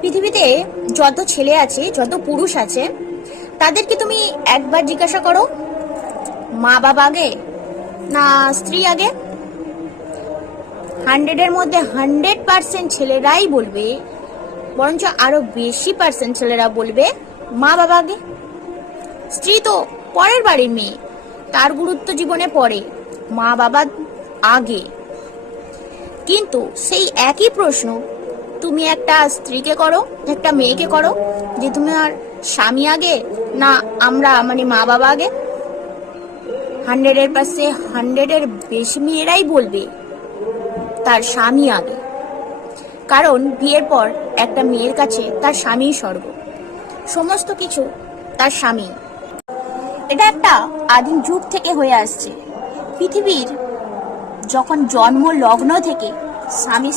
পৃথিবীতে যত ছেলে আছে, যত পুরুষ আছে, তাদেরকে তুমি একবার জিজ্ঞাসা করো, মা বাবা আগে না স্ত্রী আগে? 100-এর মধ্যে 100% ছেলেরাই বলবে, বরঞ্চ আরো বেশি পার্সেন্ট ছেলেরা বলবে মা বাবা আগে। স্ত্রী তো পরের বাড়ির মেয়ে, তার গুরুত্ব জীবনে পড়ে, মা বাবা আগে। কিন্তু সেই একই প্রশ্ন তুমি একটা স্ত্রীকে করো, একটা মেয়েকে করো, যে তুমি আর স্বামী আগে না আমরা মানে মা বাবা আগে? 100-এর পাশে 100-এর বেশি মেয়েরাই বলবে তার স্বামী আগে। কারণ বিয়ের পর একটা মেয়ের কাছে তার স্বামীই স্বর্গ, সমস্ত কিছু তার স্বামী। এটা একটা আদিম যুগ থেকে হয়ে আসছে। পৃথিবীর যখন জন্ম লগ্ন থেকে স্বামী